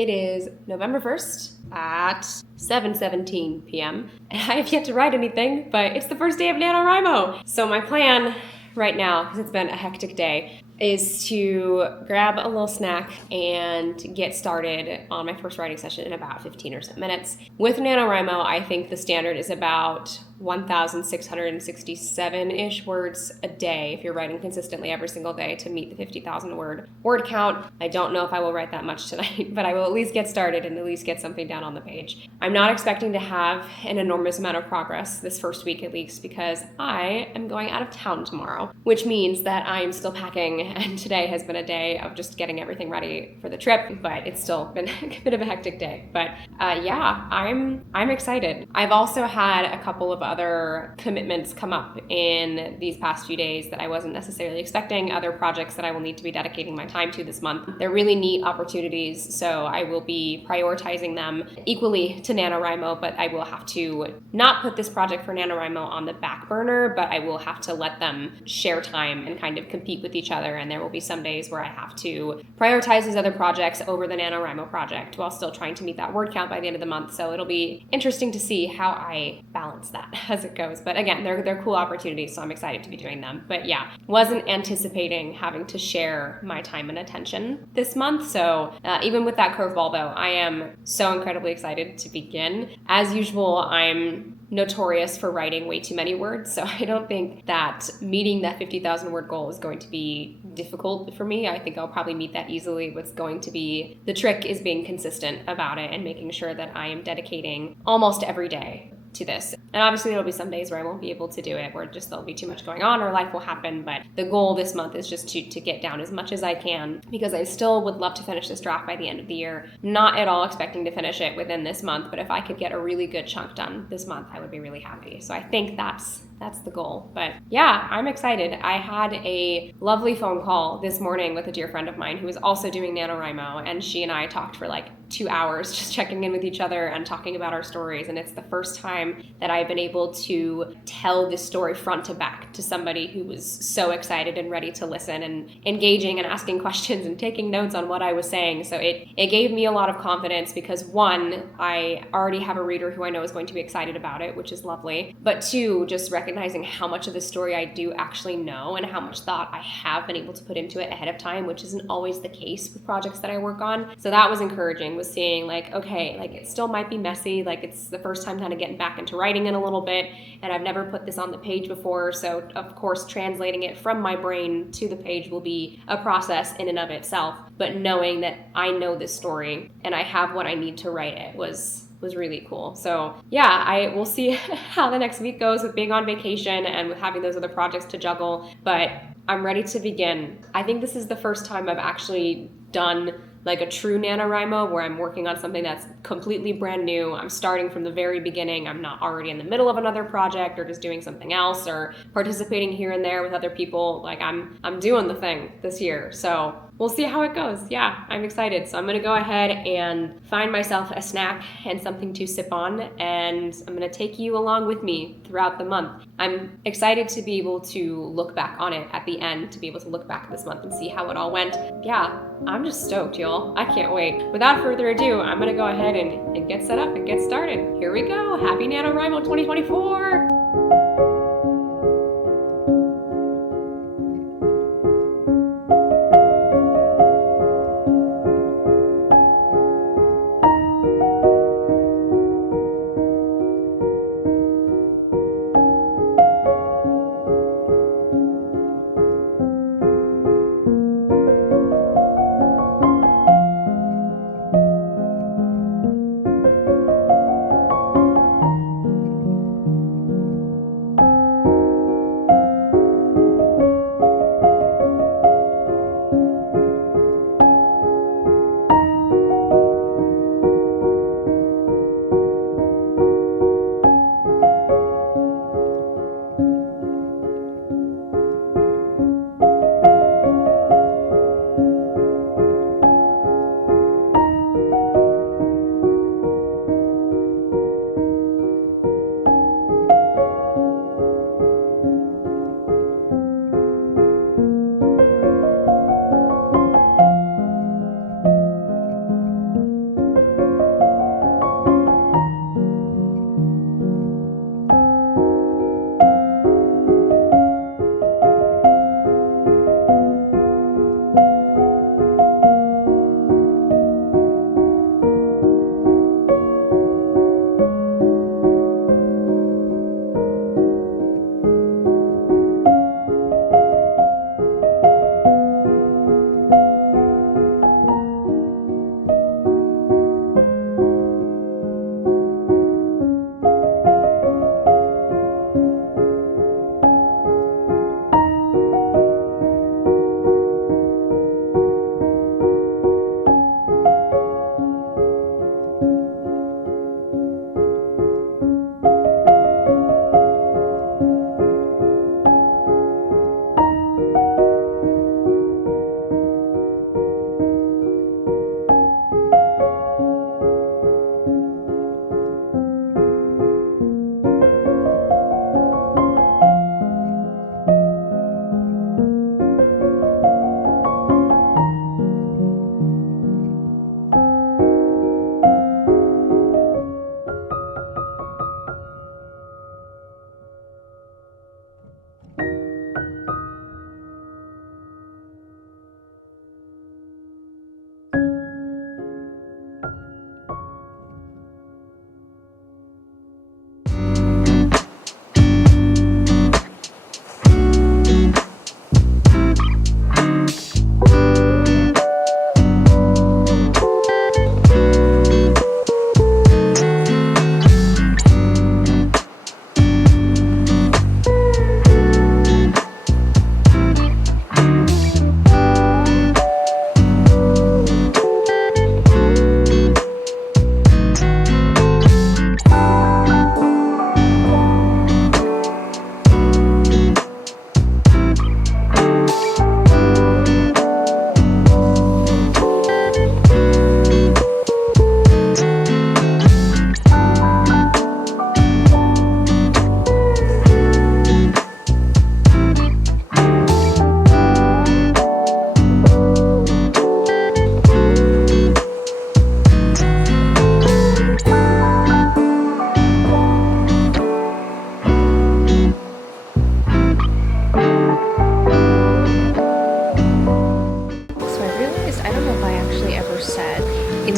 It is November 1st at 7:17 p.m. and I have yet to write anything, but it's the first day of NaNoWriMo. So my plan right now, because it's been a hectic day, is to grab a little snack and get started on my first writing session in about 15 or so minutes. With NaNoWriMo, I think the standard is about 1,667-ish words a day if you're writing consistently every single day to meet the 50,000 word count. I don't know if I will write that much tonight, but I will at least get started and at least get something down on the page. I'm not expecting to have an enormous amount of progress this first week at least because I am going out of town tomorrow, which means that I am still packing, and today has been a day of just getting everything ready for the trip, but it's still been a bit of a hectic day. But yeah, I'm excited. I've also had a couple of other commitments come up in these past few days that I wasn't necessarily expecting, other projects that I will need to be dedicating my time to this month. They're really neat opportunities, so I will be prioritizing them equally to NaNoWriMo, but I will have to not put this project for NaNoWriMo on the back burner, but I will have to let them share time and kind of compete with each other, and there will be some days where I have to prioritize these other projects over the NaNoWriMo project while still trying to meet that word count by the end of the month, so it'll be interesting to see how I balance that as it goes. But again, they're cool opportunities, so I'm excited to be doing them. But yeah, wasn't anticipating having to share my time and attention this month. So even with that curveball though, I am so incredibly excited to begin. As usual, I'm notorious for writing way too many words, so I don't think that meeting that 50,000 word goal is going to be difficult for me. I think I'll probably meet that easily. What's going to be the trick is being consistent about it and making sure that I am dedicating almost every day to this. And obviously there'll be some days where I won't be able to do it, where just there'll be too much going on or life will happen, but the goal this month is just to get down as much as I can, because I still would love to finish this draft by the end of the year. Not at all expecting to finish it within this month, but if I could get a really good chunk done this month, I would be really happy. So I think that's the goal. But yeah, I'm excited. I had a lovely phone call this morning with a dear friend of mine who is also doing NaNoWriMo, and she and I talked for like 2 hours just checking in with each other and talking about our stories. And it's the first time that I've been able to tell this story front to back to somebody who was so excited and ready to listen and engaging and asking questions and taking notes on what I was saying. So it gave me a lot of confidence because one, I already have a reader who I know is going to be excited about it, which is lovely. But two, just recognizing how much of the story I do actually know and how much thought I have been able to put into it ahead of time, which isn't always the case with projects that I work on. So that was encouraging, was seeing like, okay, like it still might be messy, like it's the first time kind of getting back into writing it a little bit, and I've never put this on the page before, so of course translating it from my brain to the page will be a process in and of itself, but knowing that I know this story and I have what I need to write it was really cool. So yeah, I will see how the next week goes with being on vacation and with having those other projects to juggle, but I'm ready to begin. I think this is the first time I've actually done like a true NaNoWriMo where I'm working on something that's completely brand new. I'm starting from the very beginning. I'm not already in the middle of another project or just doing something else or participating here and there with other people. Like I'm doing the thing this year. So we'll see how it goes. Yeah, I'm excited. So I'm going to go ahead and find myself a snack and something to sip on, and I'm going to take you along with me throughout the month. I'm excited to be able to look back on it at the end, to be able to look back this month and see how it all went. Yeah, I'm just stoked, y'all. I can't wait. Without further ado, I'm going to go ahead and get set up and get started. Here we go. Happy NaNoWriMo 2024!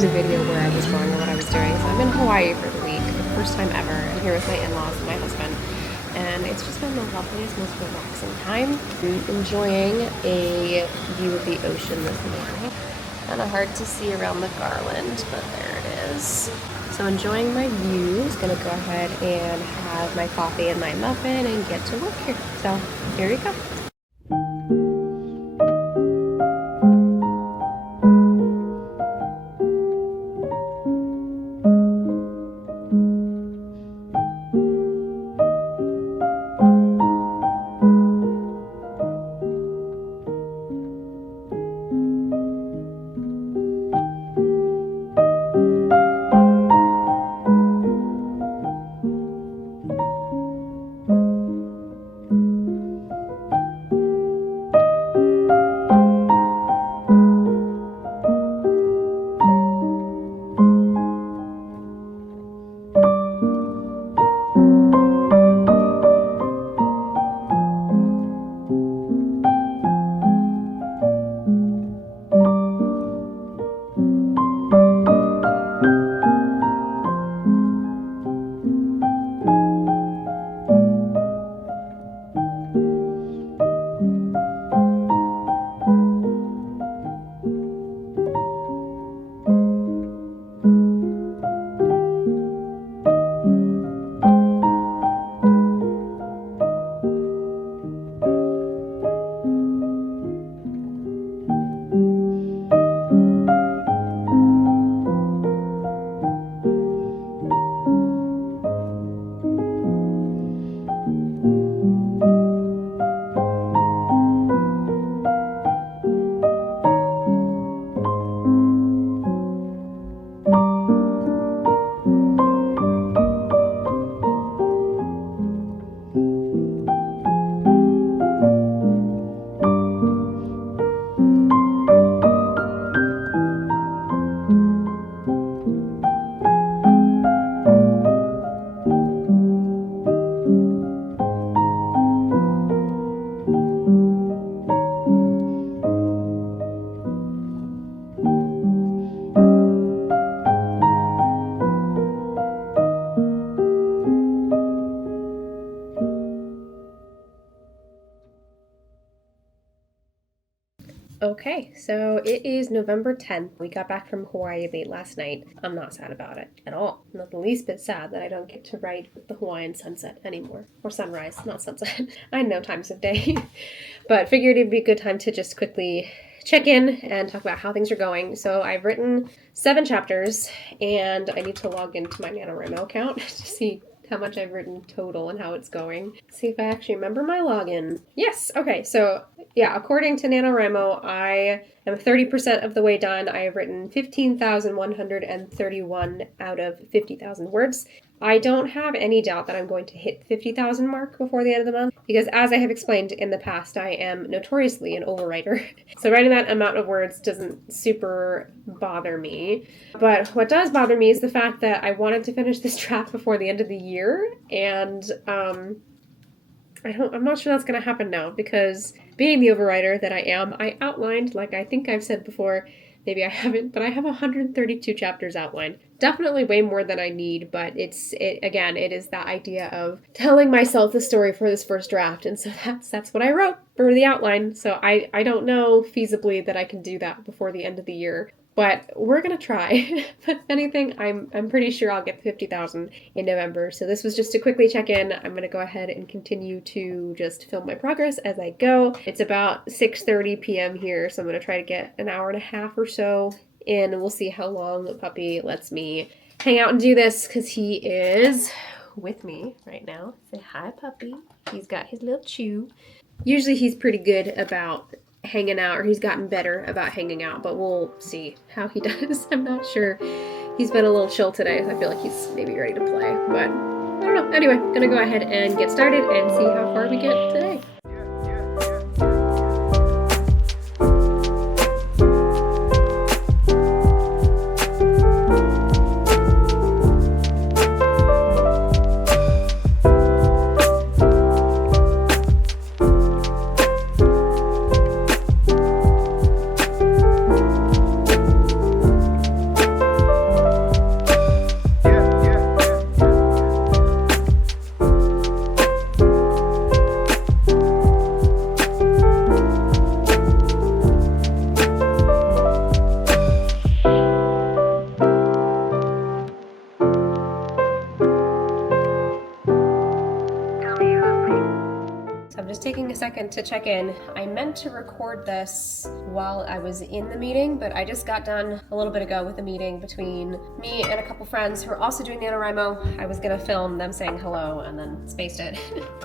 here's a video where I was showing what I was doing. So I'm in Hawaii for the week, the first time ever. I'm here with my in-laws and my husband. And it's just been the loveliest, most relaxing time. I'm enjoying a view of the ocean this morning. Kind of hard to see around the garland, but there it is. So enjoying my view. Just gonna go ahead and have my coffee and my muffin and get to work here. So here we go. Okay, so it is November 10th. We got back from Hawaii late last night. I'm not sad about it at all. Not the least bit sad that I don't get to write the Hawaiian sunset anymore. Or sunrise, not sunset. I know times of day. But figured it'd be a good time to just quickly check in and talk about how things are going. So I've written 7 chapters, and I need to log into my NaNoWriMo account to see how much I've written total and how it's going. See if I actually remember my login. Yes, okay, so yeah, according to NaNoWriMo, I am 30% of the way done. I have written 15,131 out of 50,000 words. I don't have any doubt that I'm going to hit the 50,000 mark before the end of the month, because as I have explained in the past, I am notoriously an overwriter. So writing that amount of words doesn't super bother me. But what does bother me is the fact that I wanted to finish this draft before the end of the year, and I'm not sure that's going to happen now, because being the overwriter that I am, I outlined, like I think I've said before, maybe I haven't, but I have 132 chapters outlined. Definitely way more than I need, but it is that idea of telling myself the story for this first draft, and so that's what I wrote for the outline. So I don't know feasibly that I can do that before the end of the year. But we're going to try. But if anything, I'm pretty sure I'll get 50,000 in November. So this was just to quickly check in. I'm going to go ahead and continue to just film my progress as I go. It's about 6:30 p.m. here, so I'm going to try to get an hour and a half or so in, and we'll see how long the puppy lets me hang out and do this, because he is with me right now. Say hi, puppy. He's got his little chew. Usually he's pretty good about hanging out, or he's gotten better about hanging out, but we'll see how he does. I'm not sure. He's been a little chill today, so I feel like he's maybe ready to play, but I don't know. Anyway, gonna go ahead and get started and see how far we get today. just taking a second to check in. I meant to record this while I was in the meeting, but I just got done a little bit ago with a meeting between me and a couple friends who are also doing NaNoWriMo. I was gonna film them saying hello and then spaced it.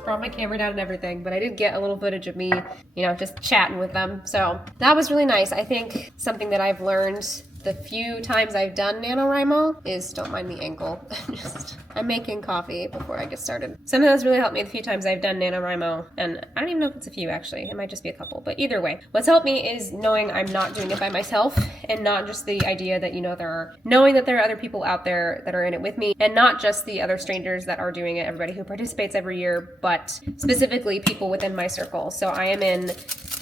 Brought my camera down and everything, but I did get a little footage of me, just chatting with them. So that was really nice. I think something that I've learned the few times I've done NaNoWriMo is, don't mind the angle, I'm making coffee before I get started. Something that's really helped me the few times I've done NaNoWriMo, and I don't even know if it's a few actually, it might just be a couple, but either way, what's helped me is knowing I'm not doing it by myself, and not just the idea that, knowing that there are other people out there that are in it with me, and not just the other strangers that are doing it, everybody who participates every year, but specifically people within my circle. So I am in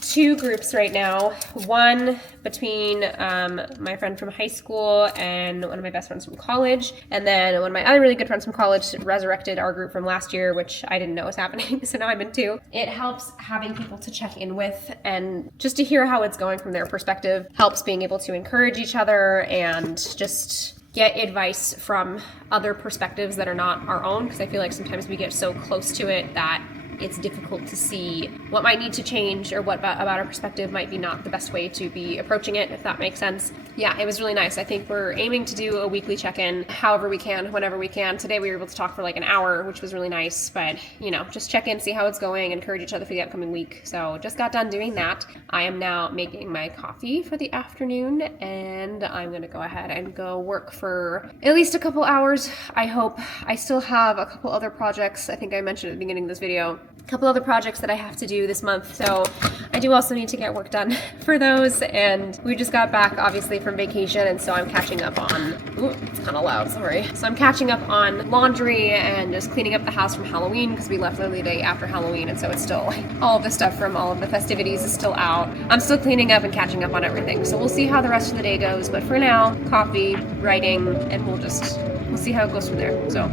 2 groups right now, one between my friend from high school and one of my best friends from college, and then one of my other really good friends from college resurrected our group from last year, which I didn't know was happening, so now I'm in 2. It helps having people to check in with and just to hear how it's going from their perspective, helps being able to encourage each other and just get advice from other perspectives that are not our own, because I feel like sometimes we get so close to it that it's difficult to see what might need to change or what about our perspective might be not the best way to be approaching it, if that makes sense. Yeah, it was really nice. I think we're aiming to do a weekly check-in however we can, whenever we can. Today we were able to talk for like an hour, which was really nice, but just check in, see how it's going, encourage each other for the upcoming week. So just got done doing that. I am now making my coffee for the afternoon, and I'm gonna go ahead and go work for at least a couple hours, I hope. I still have a couple other projects, I think I mentioned at the beginning of this video, a couple other projects that I have to do this month, so I do also need to get work done for those, and we just got back obviously from vacation, and so I'm catching up on, it's kind of loud, sorry. So I'm catching up on laundry and just cleaning up the house from Halloween, because we left literally the day after Halloween, and so it's still all of the stuff from all of the festivities is still out. I'm still cleaning up and catching up on everything, so we'll see how the rest of the day goes, but for now, coffee, writing, and we'll see how it goes from there, so.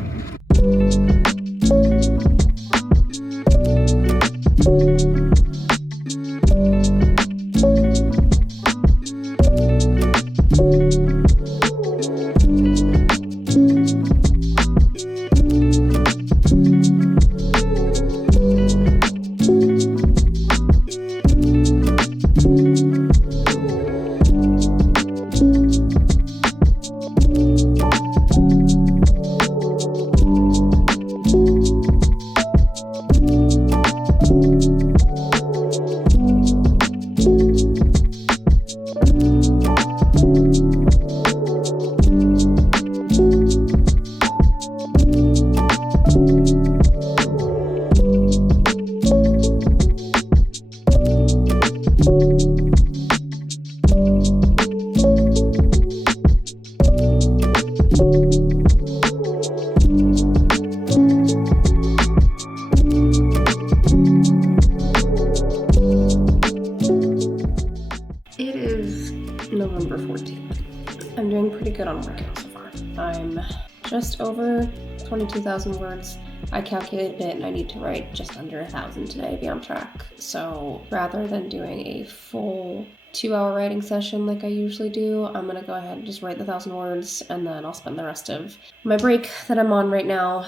November 14th. I'm doing pretty good on workout so far. I'm just over 22,000 words. I calculated it and I need to write just under 1,000 today to be on track. So rather than doing a full 2-hour writing session like I usually do, I'm gonna go ahead and just write the 1,000 words, and then I'll spend the rest of my break that I'm on right now.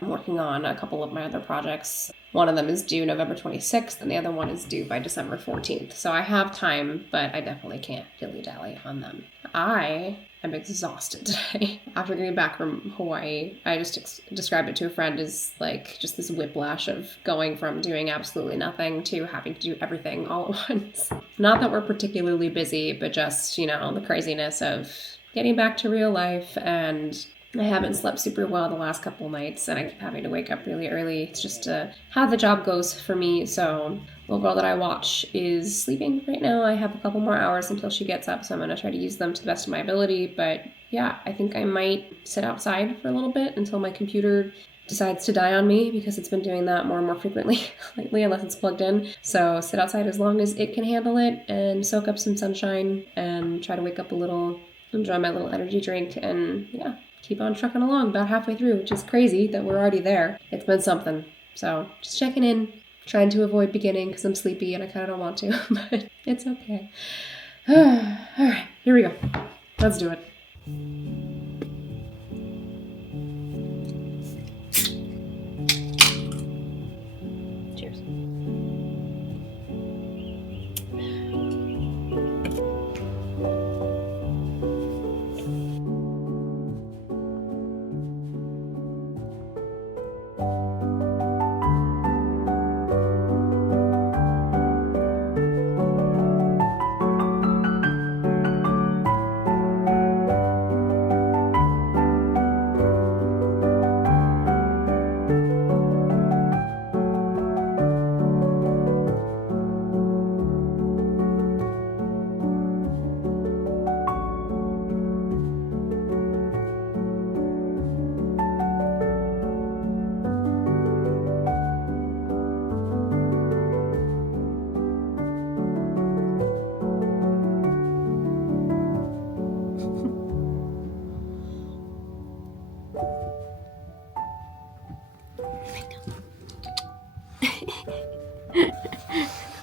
I'm working on a couple of my other projects. One of them is due November 26th, and the other one is due by December 14th. So I have time, but I definitely can't dilly-dally on them. I am exhausted today. After getting back from Hawaii, I just described it to a friend as like just this whiplash of going from doing absolutely nothing to having to do everything all at once. Not that we're particularly busy, but just, the craziness of getting back to real life, and I haven't slept super well the last couple nights, and I keep having to wake up really early. It's just how the job goes for me. So the little girl that I watch is sleeping right now. I have a couple more hours until she gets up, so I'm going to try to use them to the best of my ability. But yeah, I think I might sit outside for a little bit until my computer decides to die on me, because it's been doing that more and more frequently lately, unless it's plugged in. So sit outside as long as it can handle it and soak up some sunshine and try to wake up a little, enjoy my little energy drink, and yeah, keep on trucking along about halfway through, which is crazy that we're already there. It's been something. So just checking in, trying to avoid beginning because I'm sleepy and I kind of don't want to, but it's okay. All right, here we go. Let's do it. Cheers.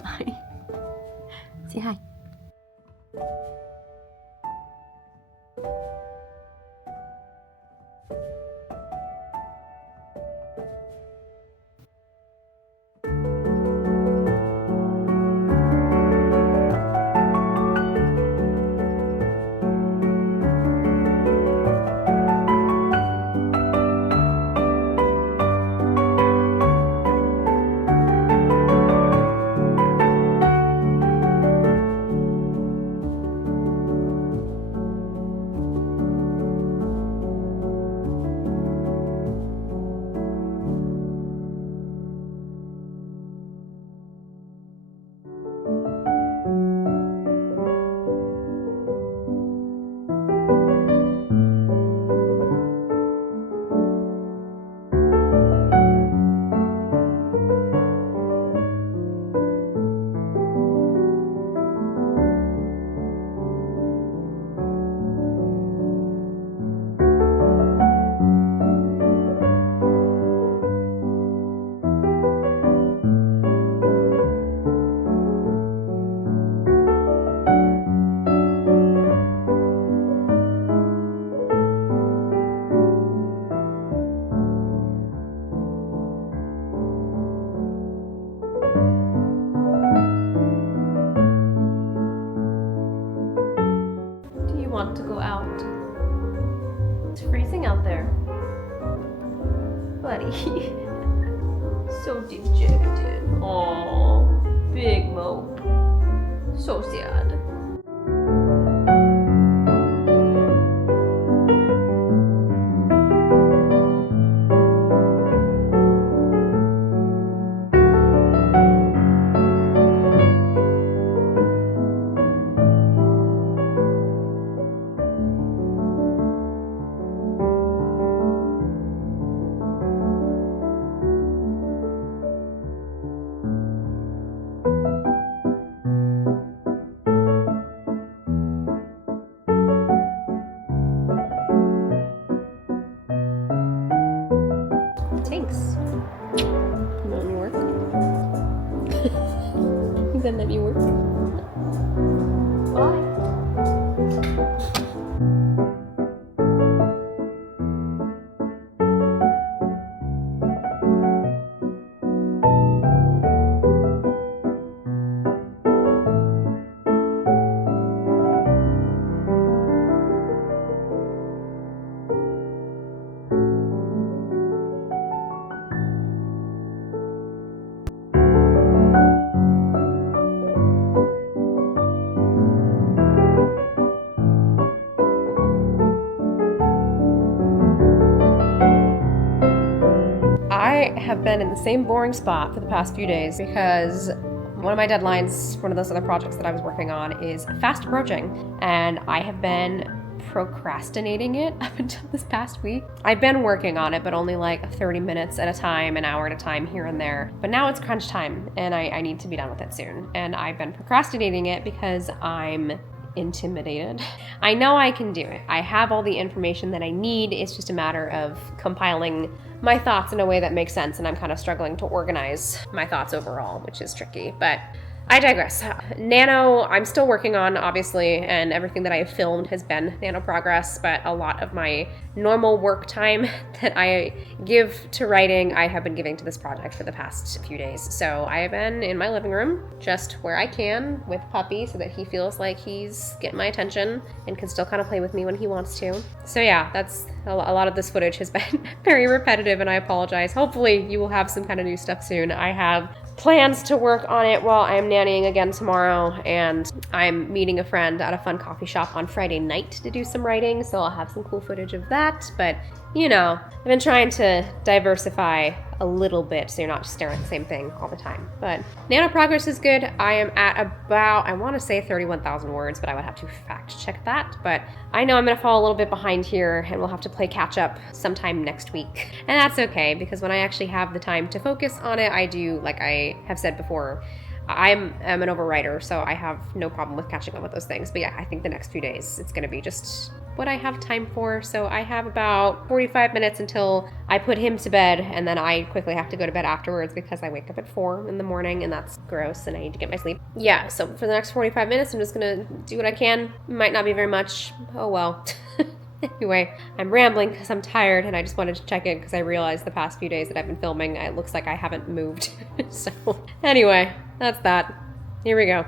Hi. Say hi. Want to go out? It's freezing out there. Buddy. So dejected. Oh, big mope. So sad. Thanks. You want me work? You said that you work. Bye. I have been in the same boring spot for the past few days because one of my deadlines, one of those other projects that I was working on, is fast approaching, and I have been procrastinating it up until this past week. I've been working on it, but only like 30 minutes at a time, an hour at a time here and there. But now it's crunch time, and I need to be done with it soon. And I've been procrastinating it because I'm intimidated. I know I can do it. I have all the information that I need. It's just a matter of compiling my thoughts in a way that makes sense, and I'm kind of struggling to organize my thoughts overall, which is tricky, but I digress. Nano, I'm still working on, obviously, and everything that I have filmed has been nano progress, but a lot of my normal work time that I give to writing, I have been giving to this project for the past few days. So I have been in my living room, just where I can, with Puppy, so that he feels like he's getting my attention and can still kind of play with me when he wants to. So yeah, that's a lot of this footage has been very repetitive, and I apologize. Hopefully you will have some kind of new stuff soon. I have plans to work on it while I'm nannying again tomorrow, and I'm meeting a friend at a fun coffee shop on Friday night to do some writing, so I'll have some cool footage of that. But you know, I've been trying to diversify a little bit so you're not just staring at the same thing all the time. But nano progress is good. I am at about, I want to say 31,000 words, but I would have to fact check that. But I know I'm going to fall a little bit behind here, and we'll have to play catch up sometime next week. And that's okay, because when I actually have the time to focus on it, I do, like I have said before, I'm an overwriter, so I have no problem with catching up with those things. But yeah, I think the next few days, it's going to be just what I have time for. So I have about 45 minutes until I put him to bed, and then I quickly have to go to bed afterwards because I wake up at 4 in the morning, and that's gross, and I need to get my sleep. Yeah, so for the next 45 minutes, I'm just gonna do what I can. Might not be very much. Oh well. Anyway, I'm rambling because I'm tired, and I just wanted to check in because I realized the past few days that I've been filming, it looks like I haven't moved. So anyway, that's that. Here we go.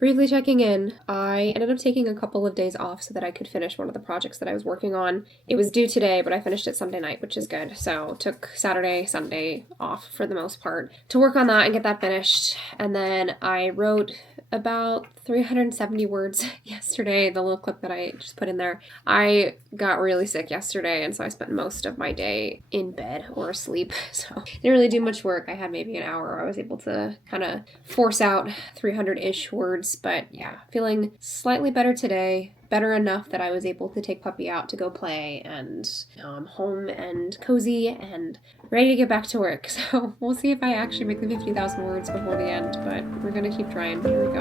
Briefly checking in, I ended up taking a couple of days off so that I could finish one of the projects that I was working on. It was due today, but I finished it Sunday night, which is good. So took Saturday, Sunday off for the most part to work on that and get that finished. And then I wrote about 370 words yesterday, the little clip that I just put in there. I got really sick yesterday, and so I spent most of my day in bed or asleep. So didn't really do much work. I had maybe an hour. I was able to kind of force out 300-ish words, but yeah, feeling slightly better today. Better enough that I was able to take Puppy out to go play, and now I'm home and cozy and ready to get back to work. So we'll see if I actually make the 50,000 words before the end, but we're gonna keep trying. Here we go.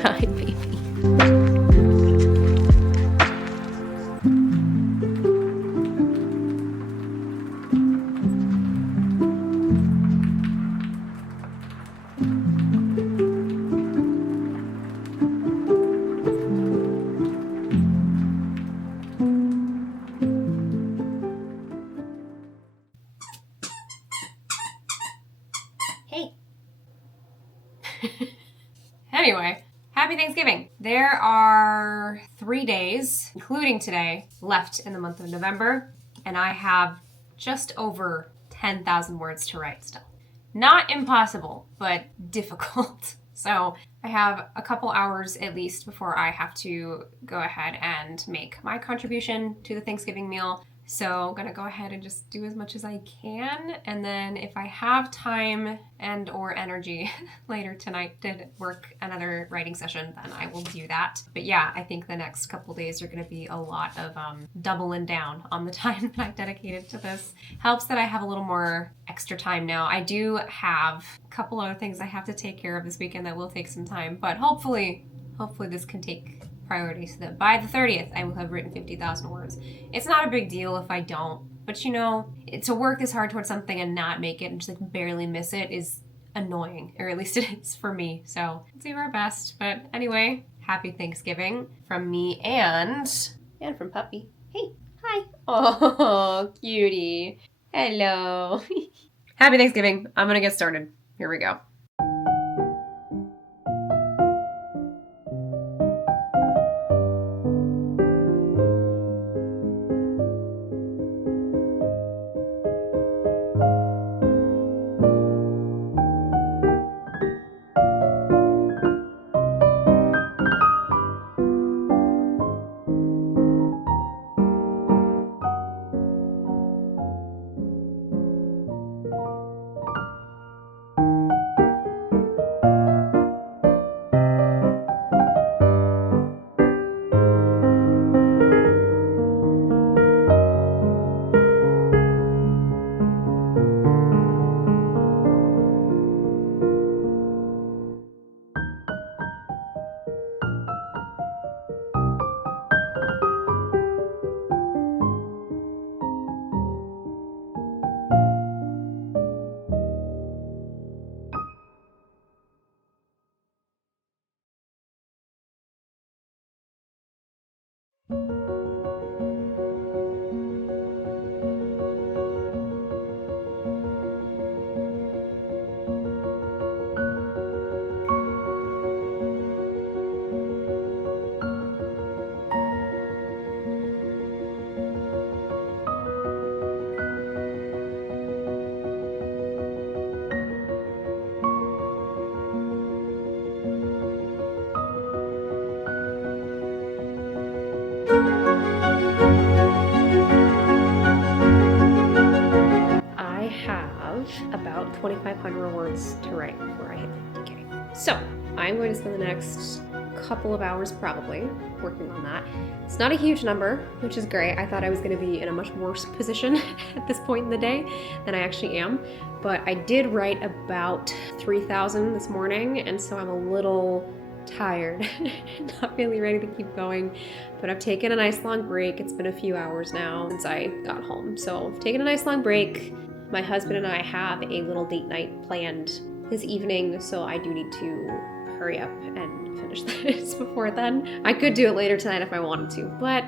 Hi, baby. Hey. Anyway, happy Thanksgiving. There are 3 days, including today, left in the month of November, and I have just over 10,000 words to write still. Not impossible, but difficult. So I have a couple hours at least before I have to go ahead and make my contribution to the Thanksgiving meal. So I'm gonna go ahead and just do as much as I can, and then if I have time and or energy later tonight to work another writing session, then I will do that. But yeah, I think the next couple days are gonna be a lot of doubling down on the time that I dedicated to this. Helps that I have a little more extra time now. I do have a couple other things I have to take care of this weekend that will take some time, but hopefully this can take priority so that by the 30th I will have written 50,000 words. It's not a big deal if I don't, but you know, to work this hard towards something and not make it and just like barely miss it is annoying, or at least it is for me. So let's do our best. But anyway, happy Thanksgiving from me and from Puppy. Hey, hi. Oh, cutie. Hello. Happy Thanksgiving. I'm gonna get started. Here we go. I have about 2,500 words to write before I hit 50K. So I'm going to spend the next couple of hours probably working on that. It's not a huge number, which is great. I thought I was going to be in a much worse position at this point in the day than I actually am. But I did write about 3,000 this morning, and so I'm a little tired, not really ready to keep going, but I've taken a nice long break. It's been a few hours now since I got home, so I've taken a nice long break. My husband and I have a little date night planned this evening, so I do need to hurry up and finish this before then. I could do it later tonight if I wanted to, but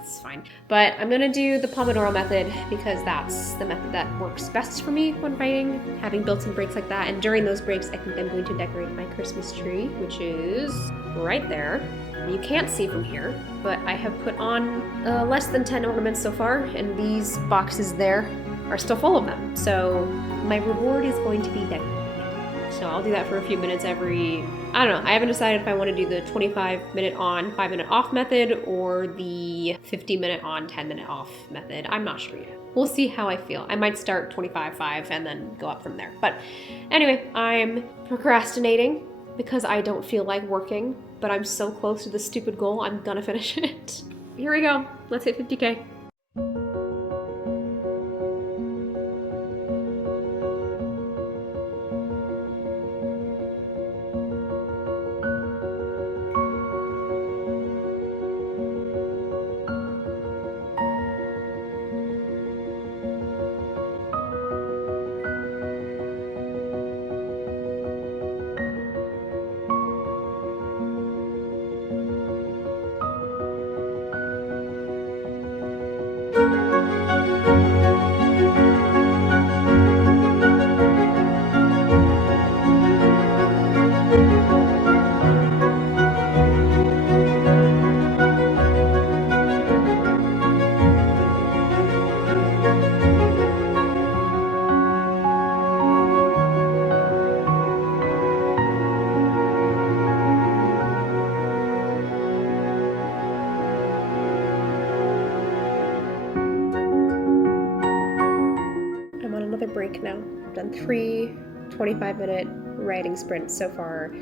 it's fine. But I'm gonna do the Pomodoro method because that's the method that works best for me when writing, having built in breaks like that. And during those breaks, I think I'm going to decorate my Christmas tree, which is right there. You can't see from here, but I have put on less than 10 ornaments so far, and these boxes there are still full of them. So my reward is going to be decorating. So I'll do that for a few minutes every, I don't know, I haven't decided if I want to do the 25-minute on, 5-minute off method or the 50-minute on, 10-minute off method. I'm not sure yet. We'll see how I feel. I might start 25-5 and then go up from there. But anyway, I'm procrastinating because I don't feel like working, but I'm so close to this stupid goal, I'm gonna finish it. Here we go. Let's hit 50K. Break now. I've done 3 25-minute writing sprints so far,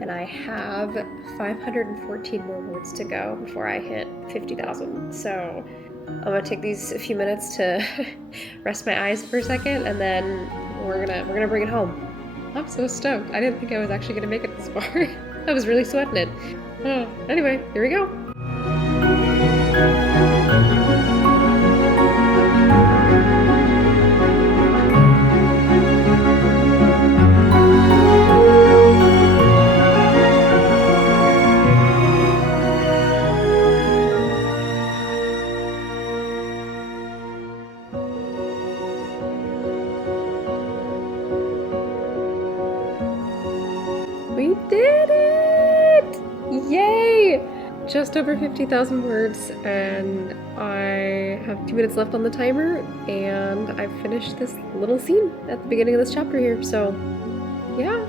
and I have 514 more words to go before I hit 50,000. So I'm gonna take these a few minutes to rest my eyes for a second, and then we're gonna bring it home. I'm so stoked. I didn't think I was actually gonna make it this far. I was really sweating it. Oh, anyway, here we go. We did it! Yay! Just over 50,000 words, and I have 2 minutes left on the timer, and I've finished this little scene at the beginning of this chapter here, so yeah,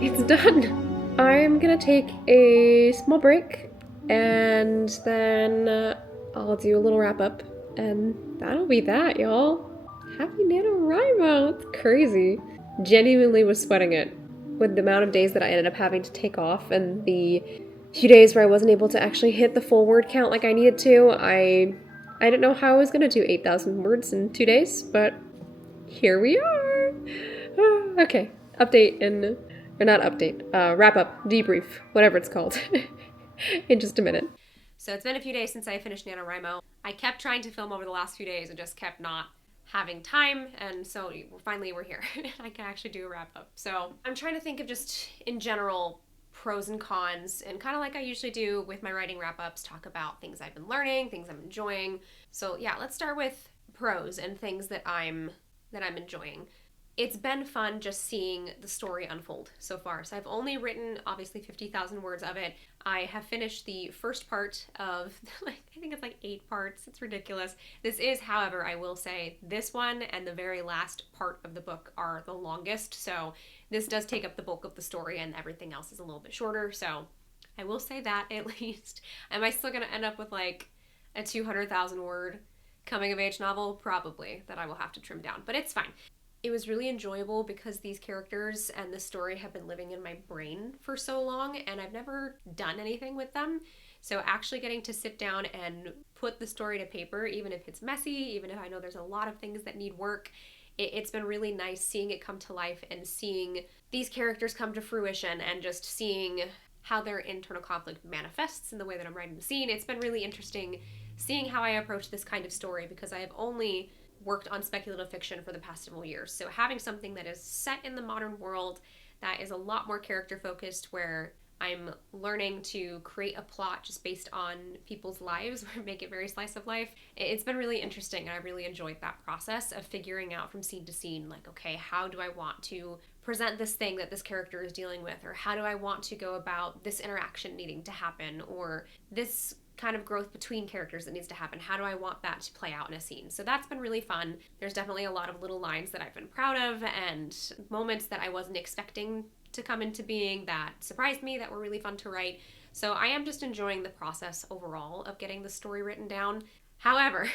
it's done. I'm gonna take a small break, and then I'll do a little wrap up, and that'll be that, y'all. Happy NaNoWriMo! It's crazy. Genuinely was sweating it with the amount of days that I ended up having to take off and the few days where I wasn't able to actually hit the full word count like I needed to. I didn't know how I was gonna do 8,000 words in 2 days, but here we are. Okay, update and, or not update, wrap up, debrief, whatever it's called, in just a minute. So it's been a few days since I finished NaNoWriMo. I kept trying to film over the last few days and just kept not having time, and so finally we're here. I can actually do a wrap up. So I'm trying to think of just in general pros and cons, and kind of like I usually do with my writing wrap ups, talk about things I've been learning, things I'm enjoying. So yeah, let's start with pros and things that I'm enjoying. It's been fun just seeing the story unfold so far. So I've only written obviously 50,000 words of it. I have finished the first part of, I think it's like 8 parts. It's ridiculous. This is, however, I will say, this one and the very last part of the book are the longest. So this does take up the bulk of the story, and everything else is a little bit shorter. So I will say that at least. Am I still going to end up with like a 200,000 word coming of age novel? Probably, that I will have to trim down, but it's fine. It was really enjoyable because these characters and the story have been living in my brain for so long, and I've never done anything with them. So actually getting to sit down and put the story to paper, even if it's messy, even if I know there's a lot of things that need work, it's been really nice seeing it come to life and seeing these characters come to fruition and just seeing how their internal conflict manifests in the way that I'm writing the scene. It's been really interesting seeing how I approach this kind of story because I have only worked on speculative fiction for the past several years. So having something that is set in the modern world that is a lot more character focused, where I'm learning to create a plot just based on people's lives, or make it very slice of life. It's been really interesting, and I really enjoyed that process of figuring out from scene to scene, like, okay, how do I want to present this thing that this character is dealing with, or how do I want to go about this interaction needing to happen, or this kind of growth between characters that needs to happen. How do I want that to play out in a scene? So that's been really fun. There's definitely a lot of little lines that I've been proud of, and moments that I wasn't expecting to come into being that surprised me, that were really fun to write. So I am just enjoying the process overall of getting the story written down. However,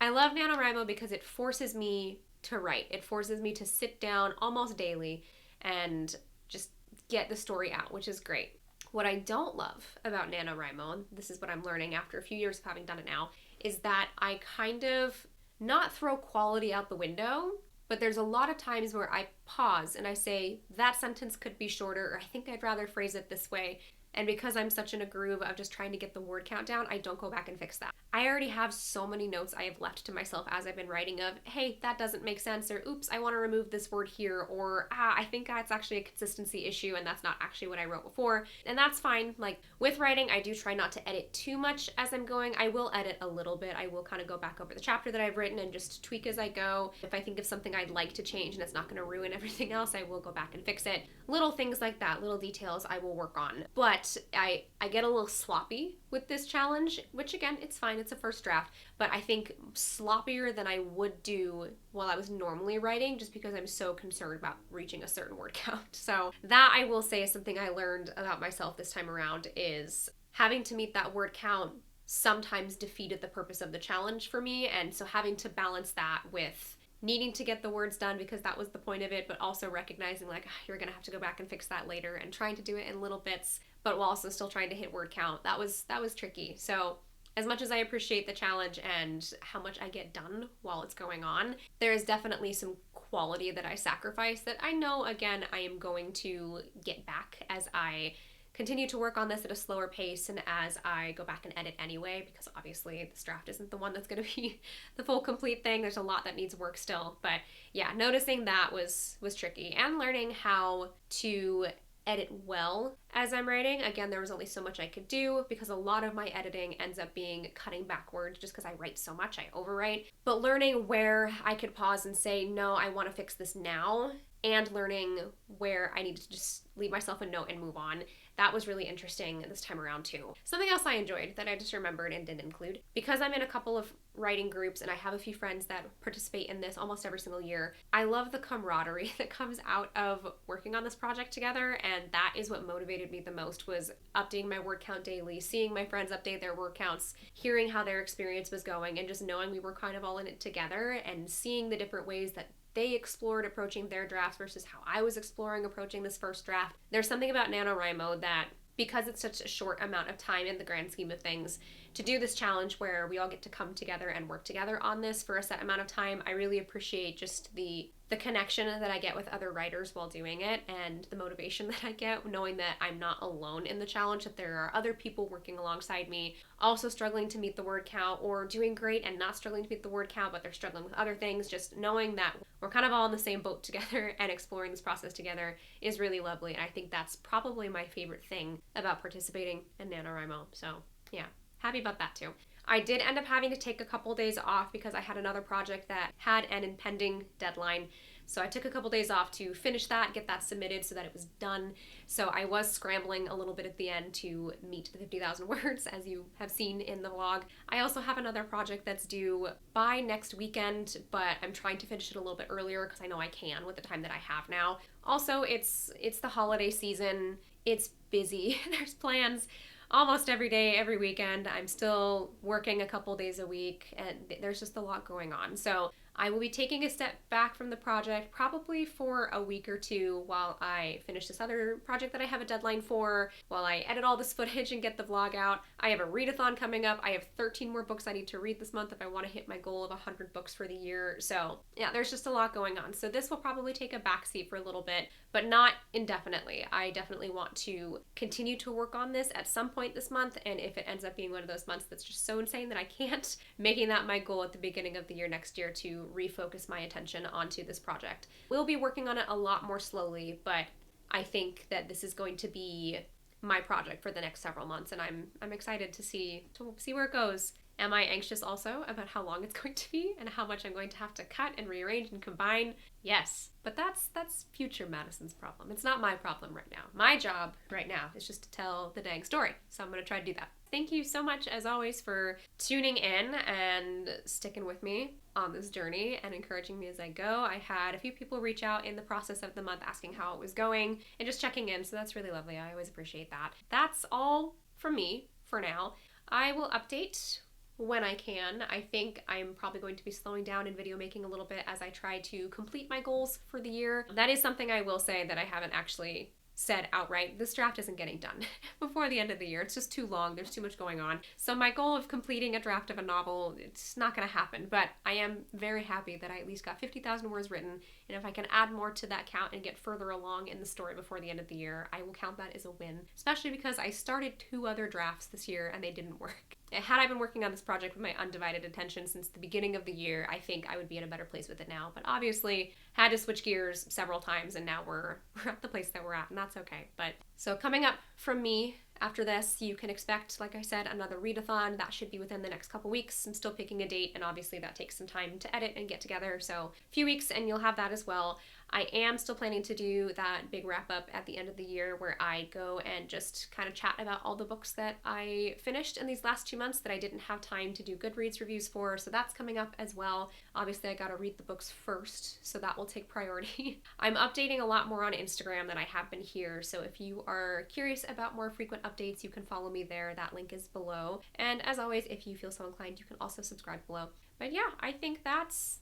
I love NaNoWriMo because it forces me to write. It forces me to sit down almost daily and just get the story out, which is great. What I don't love about NaNoWriMo, and this is what I'm learning after a few years of having done it now, is that I kind of not throw quality out the window, but there's a lot of times where I pause and I say, that sentence could be shorter, or I think I'd rather phrase it this way. And because I'm such in a groove of just trying to get the word count down, I don't go back and fix that. I already have so many notes I have left to myself as I've been writing of, hey, that doesn't make sense, or oops, I want to remove this word here, or I think that's actually a consistency issue and that's not actually what I wrote before. And that's fine. Like with writing, I do try not to edit too much as I'm going. I will edit a little bit. I will kind of go back over the chapter that I've written and just tweak as I go. If I think of something I'd like to change and it's not going to ruin everything else, I will go back and fix it. Little things like that, little details I will work on. But I get a little sloppy with this challenge, which again, it's fine, it's a first draft, but I think sloppier than I would do while I was normally writing, just because I'm so concerned about reaching a certain word count. So that, I will say, is something I learned about myself this time around, is having to meet that word count sometimes defeated the purpose of the challenge for me, and so having to balance that with needing to get the words done because that was the point of it, but also recognizing like you're gonna have to go back and fix that later, and trying to do it in little bits, but while also still trying to hit word count. That was tricky. So as much as I appreciate the challenge and how much I get done while it's going on, there is definitely some quality that I sacrifice that I know, again, I am going to get back as I continue to work on this at a slower pace and as I go back and edit anyway, because obviously this draft isn't the one that's going to be the full complete thing. There's a lot that needs work still. But yeah, noticing that was tricky, and learning how to edit well as I'm writing. Again, there was only so much I could do because a lot of my editing ends up being cutting backwards just because I write so much, I overwrite. But learning where I could pause and say, no, I want to fix this now, and learning where I need to just leave myself a note and move on. That was really interesting this time around too. Something else I enjoyed that I just remembered and didn't include, because I'm in a couple of writing groups and I have a few friends that participate in this almost every single year, I love the camaraderie that comes out of working on this project together, and that is what motivated me the most, was updating my word count daily, seeing my friends update their word counts, hearing how their experience was going, and just knowing we were kind of all in it together, and seeing the different ways that they explored approaching their drafts versus how I was exploring approaching this first draft. There's something about NaNoWriMo that, because it's such a short amount of time in the grand scheme of things, to do this challenge where we all get to come together and work together on this for a set amount of time, I really appreciate just the connection that I get with other writers while doing it, and the motivation that I get knowing that I'm not alone in the challenge, that there are other people working alongside me also struggling to meet the word count, or doing great and not struggling to meet the word count, but they're struggling with other things. Just knowing that we're kind of all in the same boat together and exploring this process together is really lovely, and I think that's probably my favorite thing about participating in NaNoWriMo. So yeah, happy about that too. I did end up having to take a couple days off because I had another project that had an impending deadline. So I took a couple days off to finish that, get that submitted so that it was done. So I was scrambling a little bit at the end to meet the 50,000 words, as you have seen in the vlog. I also have another project that's due by next weekend, but I'm trying to finish it a little bit earlier because I know I can with the time that I have now. Also, it's the holiday season. It's busy. There's plans almost every day, every weekend. I'm still working a couple days a week, and there's just a lot going on. So I will be taking a step back from the project probably for a week or two while I finish this other project that I have a deadline for, while I edit all this footage and get the vlog out. I have a readathon coming up. I have 13 more books I need to read this month if I want to hit my goal of 100 books for the year. So yeah, there's just a lot going on. So this will probably take a backseat for a little bit, but not indefinitely. I definitely want to continue to work on this at some point this month, and if it ends up being one of those months that's just so insane that I can't, making that my goal at the beginning of the year next year to refocus my attention onto this project. We'll be working on it a lot more slowly, but I think that this is going to be my project for the next several months, and I'm excited to see where it goes. Am I anxious also about how long it's going to be and how much I'm going to have to cut and rearrange and combine? Yes, but that's future Madison's problem. It's not my problem right now. My job right now is just to tell the dang story, so I'm going to try to do that. Thank you so much, as always, for tuning in and sticking with me on this journey and encouraging me as I go. I had a few people reach out in the process of the month asking how it was going and just checking in, so that's really lovely. I always appreciate that. That's all from me for now. I will update when I can. I think I'm probably going to be slowing down in video making a little bit as I try to complete my goals for the year. That is something I will say that I haven't actually said outright. This draft isn't getting done before the end of the year. It's just too long. There's too much going on. So my goal of completing a draft of a novel, it's not going to happen, but I am very happy that I at least got 50,000 words written, and if I can add more to that count and get further along in the story before the end of the year, I will count that as a win, especially because I started 2 other drafts this year and they didn't work. Had I been working on this project with my undivided attention since the beginning of the year, I think I would be in a better place with it now. But obviously, had to switch gears several times, and now we're at the place that we're at, and that's okay. But so coming up from me after this, you can expect, like I said, another readathon. That should be within the next couple weeks. I'm still picking a date, and obviously that takes some time to edit and get together. So a few weeks, and you'll have that as well. I am still planning to do that big wrap up at the end of the year where I go and just kind of chat about all the books that I finished in these last 2 months that I didn't have time to do Goodreads reviews for. So that's coming up as well. Obviously, I got to read the books first, so that will take priority. I'm updating a lot more on Instagram than I have been here. So if you are curious about more frequent updates, you can follow me there. That link is below. And as always, if you feel so inclined, you can also subscribe below. But yeah, I think that's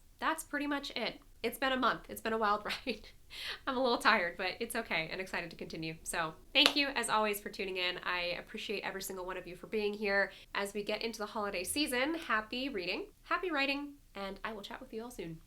pretty much it. It's been a month. It's been a wild ride. I'm a little tired, but it's okay and excited to continue. So thank you, as always, for tuning in. I appreciate every single one of you for being here. As we get into the holiday season, happy reading, happy writing, and I will chat with you all soon.